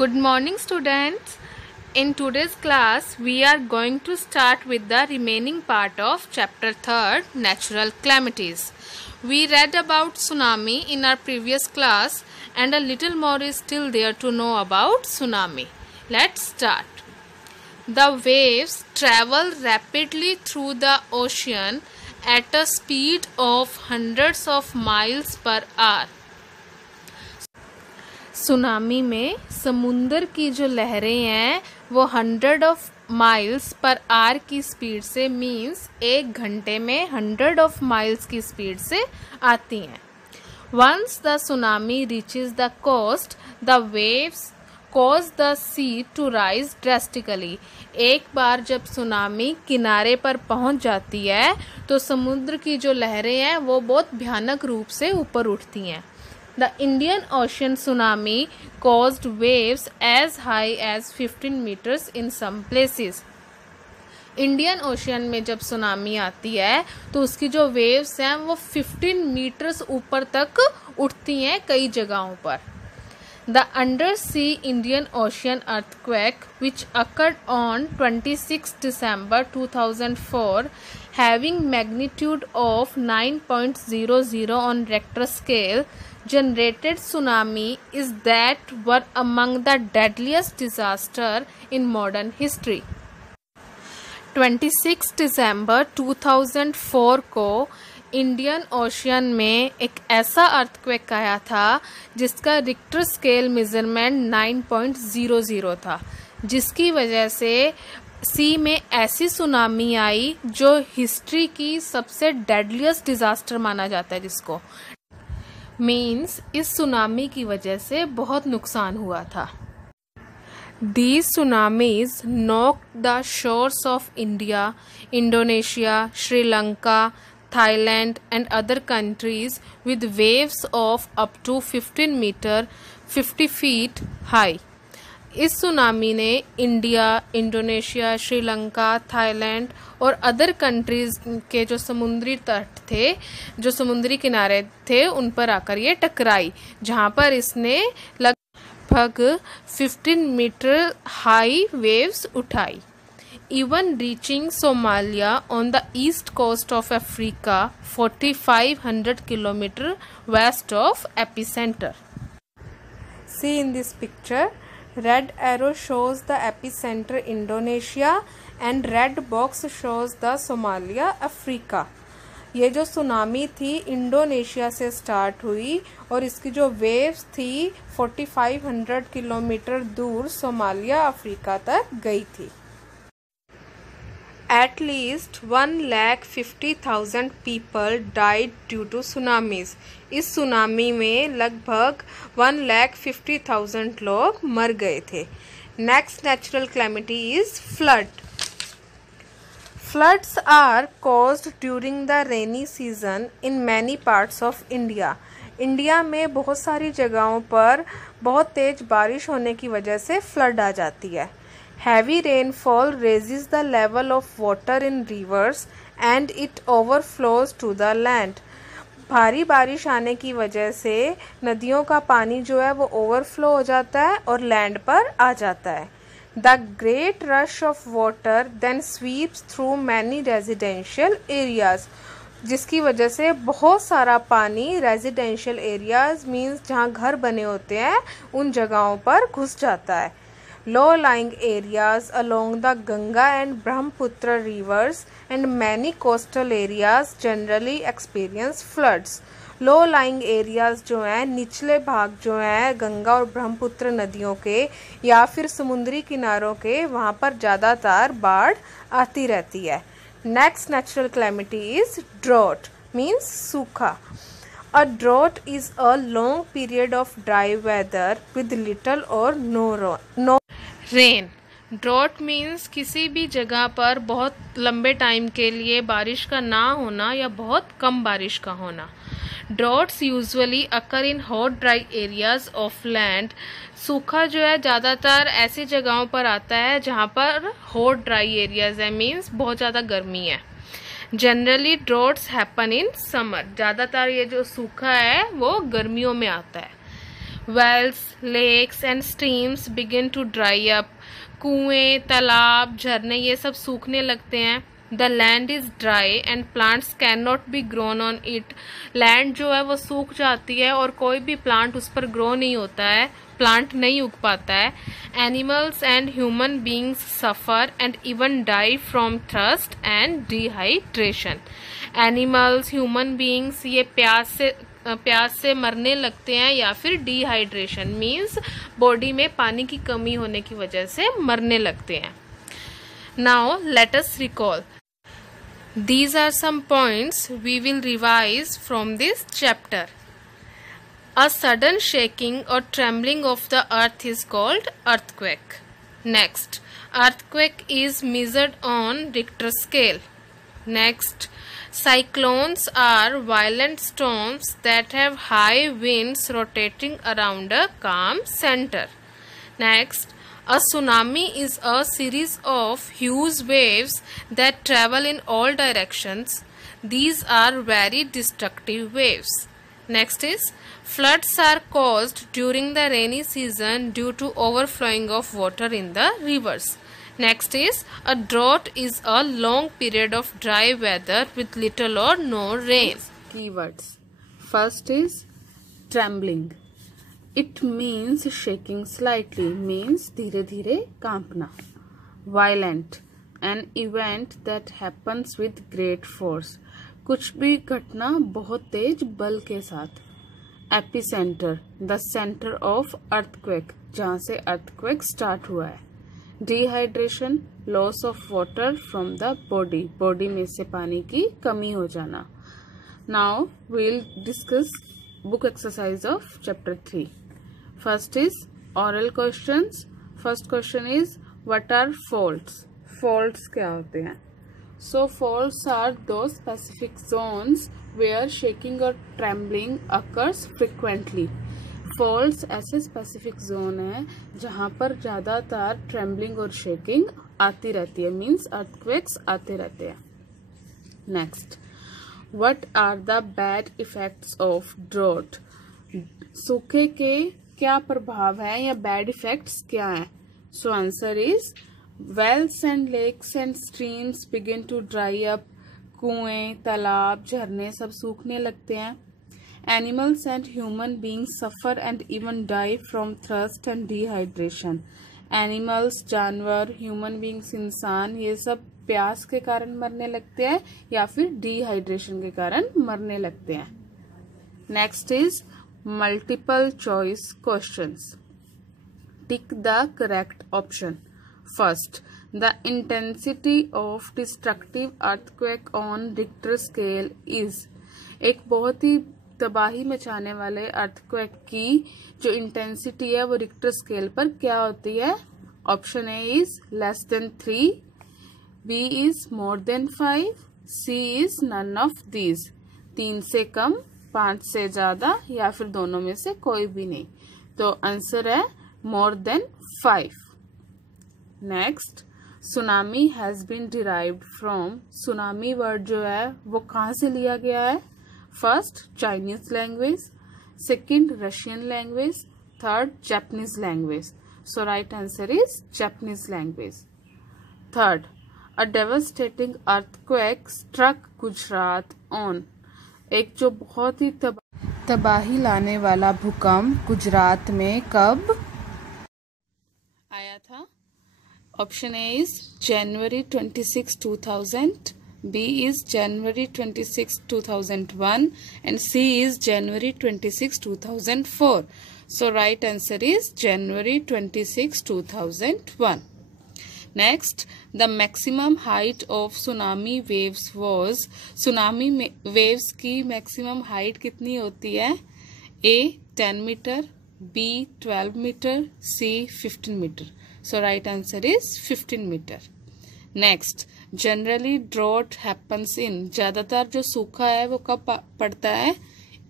Good morning, students. In today's class, we are going to start with the remaining part of chapter 3, Natural Calamities. We read about tsunami in our previous class and a little more is still there to know about tsunami. Let's start. The waves travel rapidly through the ocean at a speed of hundreds of miles per hour. Tsunami में समुंदर की जो लहरें हैं वो 100 of miles per hour की speed से means 1 घंटे में 100 ऑफ माइल्स की स्पीड से आती हैं. Once the tsunami reaches the coast the waves cause the sea to rise drastically. एक बार जब सुनामी किनारे पर पहुंच जाती है तो समुद्र की जो लहरें हैं वो बहुत भयानक रूप से ऊपर उठती हैं. The Indian Ocean tsunami caused waves as high as 15 meters in some places. Indian ocean में जब सुनामी आती है तो उसकी जो वेव्स हैं वो 15 मीटर्स ऊपर तक उठती हैं कई जगहों पर. The undersea Indian Ocean earthquake, which occurred on 26 December 2004, having magnitude of 9.00 on Richter scale, generated tsunami is that were among the deadliest disaster in modern history. 26 December 2004 को इंडियन ओशियन में एक ऐसा अर्थक्वेक आया था जिसका Richter scale measurement 9.00 था, जिसकी वजह से सी में ऐसी सुनामी आई जो हिस्ट्री की सबसे डेडलिएस्ट डिजास्टर माना जाता है, जिसको मीन्स इस सुनामी की वजह से बहुत नुकसान हुआ था. These tsunamis knocked the shores of India, Indonesia, Sri Lanka, Thailand and other countries with waves of up to 15 meter 50 feet high. इस सुनामी ने इंडिया, इंडोनेशिया, श्रीलंका, थाईलैंड और अदर कंट्रीज के जो समुद्री तट थे, जो समुद्री किनारे थे, उन पर आकर ये टकराई, जहां पर इसने लगभग 15 मीटर हाई वेव्स उठाई. Even reaching Somalia on the east coast of Africa, 4,500 km west of epicenter. See in this picture, red arrow shows the epicenter Indonesia and red box shows the Somalia, Africa. ये जो tsunami थी Indonesia से start हुई और इसकी जो waves थी 4,500 kilometre दूर सोमालिया, अफ्रीका तक गई थी. At least 1,50,000 people died due to tsunamis. इस सुनामी में लगभग 1,50,000 लोग मर गए थे. Next natural calamity is flood. Floods are caused during the rainy season in many parts of India. India में बहुत सारी जगहों पर बहुत तेज बारिश होने की वजह से फ्लड आ जाती है. Heavy rainfall raises the level of water in rivers and it overflows to the land. भारी बारिश आने की वजह से नदियों का पानी जो है वो ओवरफ्लो हो जाता है और लैंड पर आ जाता है. The great rush of water then sweeps through many residential areas. जिसकी वजह से बहुत सारा पानी रेजिडेंशियल एरियाज मीन्स जहाँ घर बने होते हैं उन जगहों पर घुस जाता है. Low-lying areas along the Ganga and Brahmaputra rivers and many coastal areas generally experience floods. Low-lying areas जो हैं, निचले भाग जो हैं गंगा और ब्रह्मपुत्र नदियों के या फिर समुद्री किनारों के, वहाँ पर ज़्यादातर बाढ़ आती रहती है. Next natural calamity is drought, means सूखा. A drought is a long period of dry weather with little or no rain. Drought means किसी भी जगह पर बहुत लंबे टाइम के लिए बारिश का ना होना या बहुत कम बारिश का होना. Droughts usually occur in hot dry areas of land. सूखा जो है ज़्यादातर ऐसी जगहों पर आता है जहाँ पर हॉट ड्राई एरियाज है, मीन्स बहुत ज़्यादा गर्मी है. Generally droughts happen in summer. ज़्यादातर ये जो सूखा है वो गर्मियों में आता है. wells, lakes and streams begin to dry up. कुएं, तालाब, झरने ये सब सूखने लगते हैं. The land is dry and plants cannot be grown on it. Land जो है वो सूख जाती है और कोई भी प्लांट उस पर ग्रो नहीं होता है, प्लांट नहीं उग पाता है. Animals and human beings suffer and even die from thirst and dehydration. Animals, human beings ये प्यास से मरने लगते हैं या फिर डिहाइड्रेशन मीन्स बॉडी में पानी की कमी होने की वजह से मरने लगते हैं. Now let us recall. These are some points we will revise from this chapter. A sudden shaking or trembling of the earth is called earthquake. Next, earthquake is measured on Richter scale. Next, cyclones are violent storms that have high winds rotating around a calm center. Next, a tsunami is a series of huge waves that travel in all directions. These are very destructive waves. Next is, floods are caused during the rainy season due to overflowing of water in the rivers. Next is, a drought is a long period of dry weather with little or no rain. Keywords. First is trembling. It means shaking slightly, means धीरे धीरे कांपना. Violent, an event that happens with great force. कुछ भी घटना बहुत तेज बल के साथ. Epicenter, the center of earthquake, जहाँ से earthquake start हुआ है. Dehydration, loss of water from the body, body में से पानी की कमी हो जाना. Now we'll discuss book exercise of chapter 3. First is oral questions. First question is, what are faults? Faults क्या होते हैं? So faults are those specific zones where shaking or trembling occurs frequently. Faults ऐसे specific zone है जहाँ पर ज़्यादातर trembling और shaking आती रहती है, means earthquakes आते रहते हैं. Next, what are the bad effects of drought? सूखे के क्या प्रभाव है या बैड इफेक्ट्स क्या हैं? So answer is, wells and lakes and streams begin to dry up. कुएं, तालाब, झरने सब सूखने लगते हैं. Animals and human beings suffer and even die from thirst and dehydration. Animals, जानवर, ह्यूमन बीइंग्स, इंसान, ये सब प्यास के कारण मरने लगते हैं या फिर डिहाइड्रेशन के कारण मरने लगते हैं. Next is multiple choice questions. Tick the correct option. First, the intensity of destructive earthquake on Richter scale is. एक बहुत ही तबाही मचाने वाले earthquake की जो इंटेंसिटी है वो रिक्टर स्केल पर क्या होती है? Option A is less than 3, B is more than 5, C is none of these. 3 से कम, 5 से ज्यादा या फिर दोनों में से कोई भी नहीं. तो आंसर है more than 5. Next, tsunami has been derived from. Tsunami word जो है वो कहाँ से लिया गया है? First, Chinese language. Second, Russian language. Third, Japanese language. So right answer is Japanese language. Third, a devastating earthquake struck Gujarat on. एक जो बहुत ही तबाही लाने वाला भूकंप गुजरात में कब आया था? Option A is January 26, 2000, B is January 26, 2001 and C is January 26, 2004. So right answer is January 26, 2001. Next, the maximum height of tsunami waves was. tsunami waves की maximum height कितनी होती है? A 10 metre, B 12 metre, C 15 metre. So right answer is 15 metre. Next, generally drought happens in. ज्यादातर जो सूखा है वो कब पड़ता है?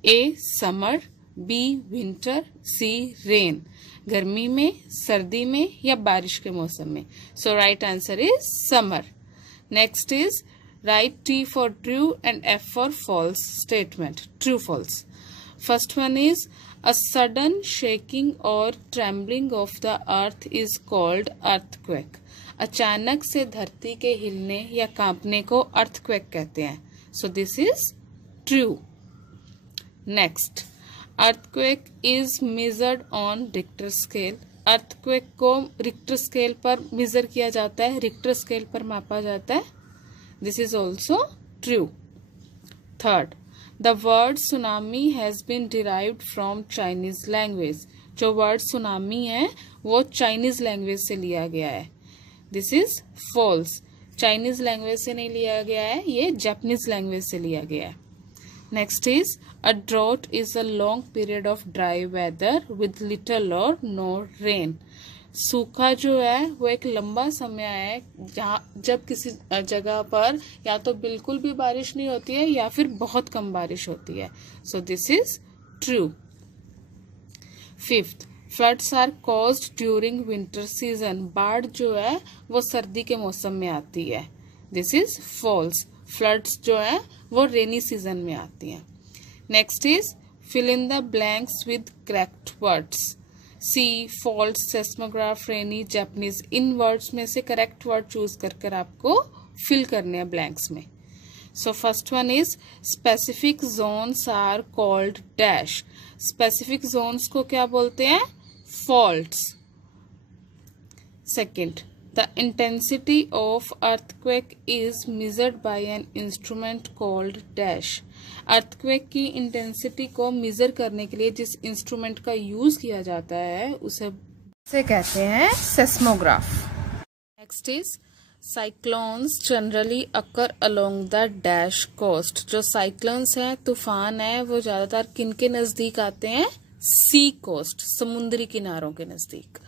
A summer, B winter, C rain. गर्मी में, सर्दी में या बारिश के मौसम में. So right answer is summer. Next is right T for true and F for false statement. True false. First one is A sudden shaking or trembling of the earth is called earthquake. अचानक से धरती के हिलने या कांपने को earthquake कहते हैं. So this is true. Next, earthquake is measured on Richter scale. earthquake को Richter scale पर measure किया जाता है, Richter scale पर मापा जाता है. This is also true. Third, the word tsunami has been derived from Chinese language. जो word tsunami है वो Chinese language से लिया गया है. This is false. Chinese language से नहीं लिया गया है, ये Japanese language से लिया गया है. Next is, a drought is a long period of dry weather with little or no rain. सूखा जो है वो एक लंबा समय है जब किसी जगह पर या तो बिल्कुल भी बारिश नहीं होती है या फिर बहुत कम बारिश होती है. So this is true. Fifth, floods are caused during winter season. बाढ़ जो है वो सर्दी के मौसम में आती है. This is false. फ्लड्स जो है वो रेनी सीजन में आती है. Next is, fill in the blanks with correct words. Sea, fault, seismograph, rainy, Japanese. In words में से करेक्ट वर्ड चूज कर आपको फिल करने हैं ब्लैंक्स में. So first one is, specific zones are called dash. Specific zones को क्या बोलते हैं? Faults. Second, the intensity of earthquake is measured by an instrument called dash. Earthquake की इंटेंसिटी को मेजर करने के लिए जिस इंस्ट्रूमेंट का यूज किया जाता है उसे कहते हैं seismograph. Next is, cyclones generally occur along the dash coast. जो साइक्लोन्स हैं, तूफान है, वो ज्यादातर किनके नजदीक आते हैं? सी कोस्ट, समुद्री किनारों के नजदीक.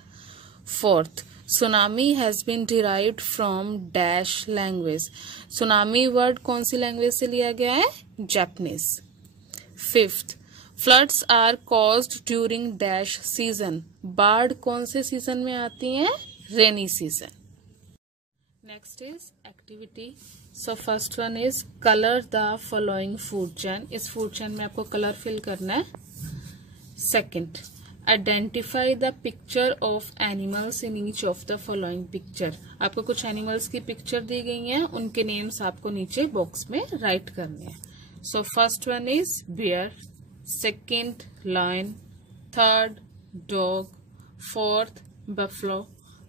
Fourth, tsunami has been derived from dash language. Tsunami word कौन सी लैंग्वेज से लिया गया है? Japanese. Fifth, floods are caused during dash season. बाढ़ कौन से सीजन में आती है? Rainy season. Next is activity. So first one is, colour the following food chain. इस फूड चेन में आपको कलर फिल करना है. Second, identify the picture of animals in each of the following picture. आपको कुछ एनिमल्स की picture दी गई हैं, उनके नेम्स आपको नीचे बॉक्स में राइट करने हैं. So first one is bear, second lion, third dog, fourth buffalo,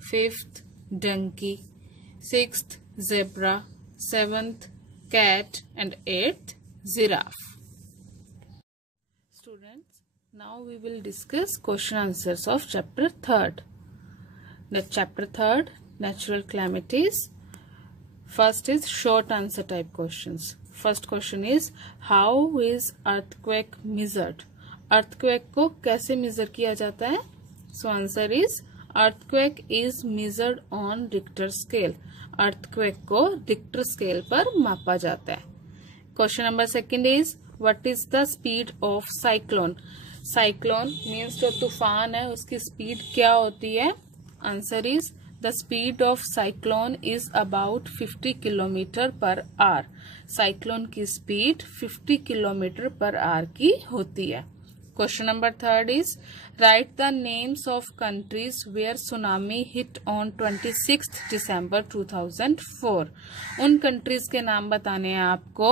fifth donkey, sixth zebra, seventh cat and eighth giraffe. Now we will discuss question answers of chapter 3rd. The chapter 3rd, natural calamities. First is short answer type questions. First question is, how is earthquake measured? Earthquake को कैसे measure किया जाता है? So answer is, earthquake is measured on Richter scale. Earthquake को Richter scale पर मापा जाता है. Question number second is, what is the speed of cyclone? Cyclone means जो तूफान है उसकी स्पीड क्या होती है? Answer is, the speed of cyclone is about 50 kilometre per hour. Cyclone की स्पीड 50 किलोमीटर पर आवर की होती है. Question number third is, write the names of countries where tsunami hit on 26 December 2004. उन countries के नाम बताने हैं आपको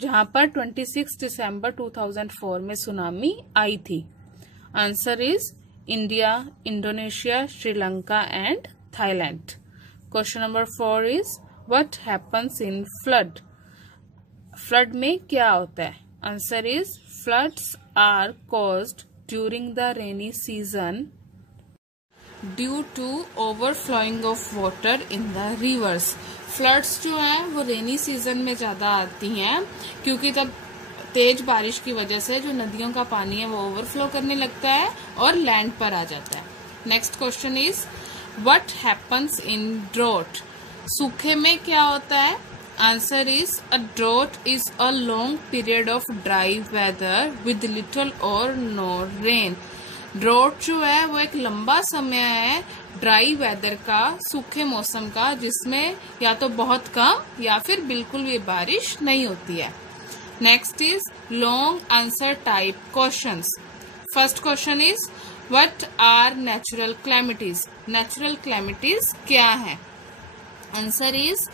जहां पर 26 दिसंबर 2004 में सुनामी आई थी. Answer is India, Indonesia, Sri Lanka and Thailand. Question number 4 is, what happens in flood. Flood में क्या होता है? Answer is, floods are caused during the rainy season due to overflowing of water in the rivers. Floods जो है वो rainy season में ज्यादा आती हैं क्योंकि तब तेज बारिश की वजह से जो नदियों का पानी है वो ओवरफ्लो करने लगता है और लैंड पर आ जाता है. Next question is, what happens in drought. सूखे में क्या होता है? Answer is, a drought is a long period of dry weather with little or no rain. Drought जो है वो एक लंबा समय है ड्राई वेदर का, सूखे मौसम का, जिसमें या तो बहुत कम या फिर बिल्कुल भी बारिश नहीं होती है. Next is long answer type questions. First question is what are natural calamities. Natural calamities क्या है? Answer is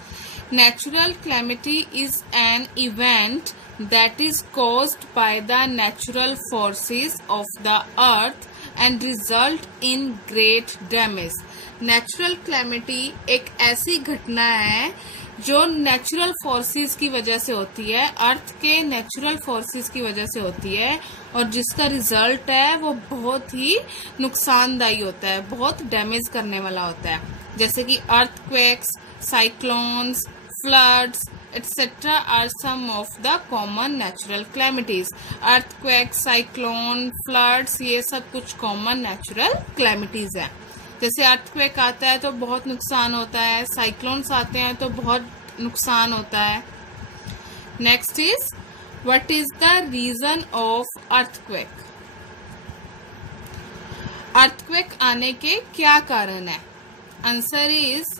natural calamity is an event that is caused by the natural forces of the earth and result in great damage. Natural calamity एक ऐसी घटना है जो natural forces की वजह से होती है, अर्थ के नेचुरल फोर्सेस की वजह से होती है, और जिसका रिजल्ट है वो बहुत ही नुकसानदायी होता है, बहुत डैमेज करने वाला होता है, जैसे कि earthquakes, cyclones, floods etc. are some of the common natural calamities. Earthquake, cyclone, floods, ये सब कुछ common natural calamities हैं। जैसे earthquake आता है तो बहुत नुकसान होता है, cyclones आते हैं तो बहुत नुकसान होता है। Next is what is the reason of earthquake? earthquake आने के क्या कारण है? Answer is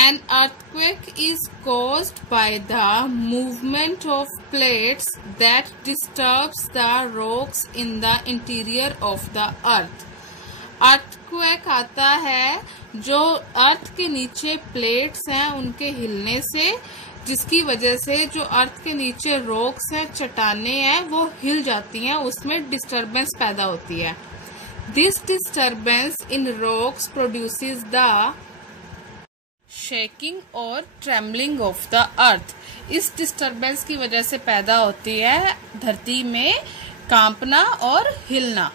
an earthquake is caused by the movement of plates that disturbs the rocks in the interior of the earth. earthquake आता है जो अर्थ के नीचे प्लेट्स हैं उनके हिलने से, जिसकी वजह से जो अर्थ के नीचे रॉक्स हैं, चट्टानें हैं, वो हिल जाती हैं, उसमें डिस्टरबेंस पैदा होती है। This disturbance in rocks produces the shaking और ट्रेम्बलिंग ऑफ द अर्थ। इस डिस्टरबेंस की वजह से पैदा होती है धरती में कांपना और हिलना।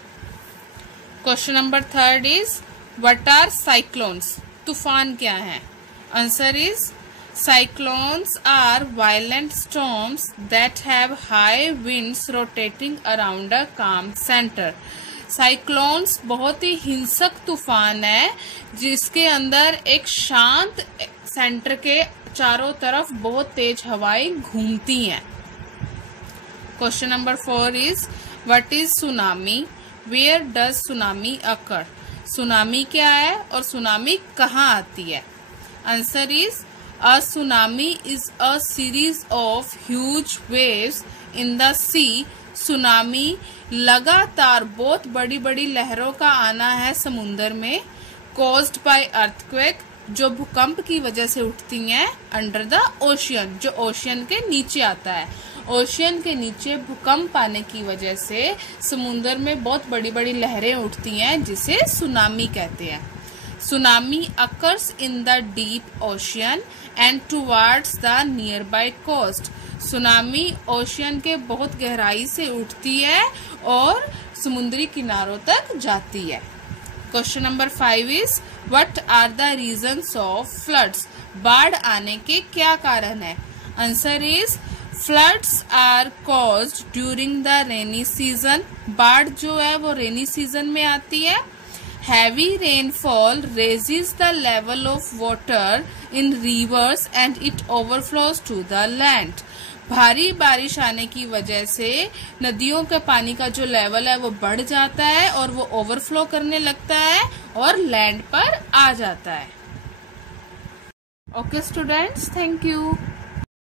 Question number third is what are cyclones? तूफान क्या है? Answer is cyclones are violent storms that have high winds rotating around a calm centre. Cyclones बहुत ही हिंसक तूफान है जिसके अंदर एक शांत सेंटर के चारों तरफ बहुत तेज हवाएं घूमती हैं। Question number 4 is what is tsunami? Where does tsunami occur? Tsunami क्या है और सुनामी कहाँ आती है? Answer is a tsunami is a series of huge waves in the sea. Tsunami लगातार बहुत बड़ी बड़ी लहरों का आना है समुद्र में, कॉज्ड बाय अर्थक्वेक, जो भूकंप की वजह से उठती हैं, अंडर द ओशियन, जो ओशियन के नीचे आता है। ओशियन के नीचे भूकंप आने की वजह से समुद्र में बहुत बड़ी बड़ी लहरें उठती हैं, जिसे सुनामी कहते हैं। Tsunami occurs in the deep ocean and towards the nearby coast. Tsunami ocean के बहुत गहराई से उठती है और समुद्री किनारों तक जाती है। Question number 5 is what are the reasons of floods? बाढ़ आने के क्या कारण है? Answer is floods are caused during the rainy season. बाढ़ जो है वो रेनी सीजन में आती है। Heavy rainfall raises the level of water in rivers and it overflows to the land. भारी बारिश आने की वजह से नदियों के पानी का जो लेवल है वो बढ़ जाता है और वो ओवरफ्लो करने लगता है और लैंड पर आ जाता है। Okay students, thank you.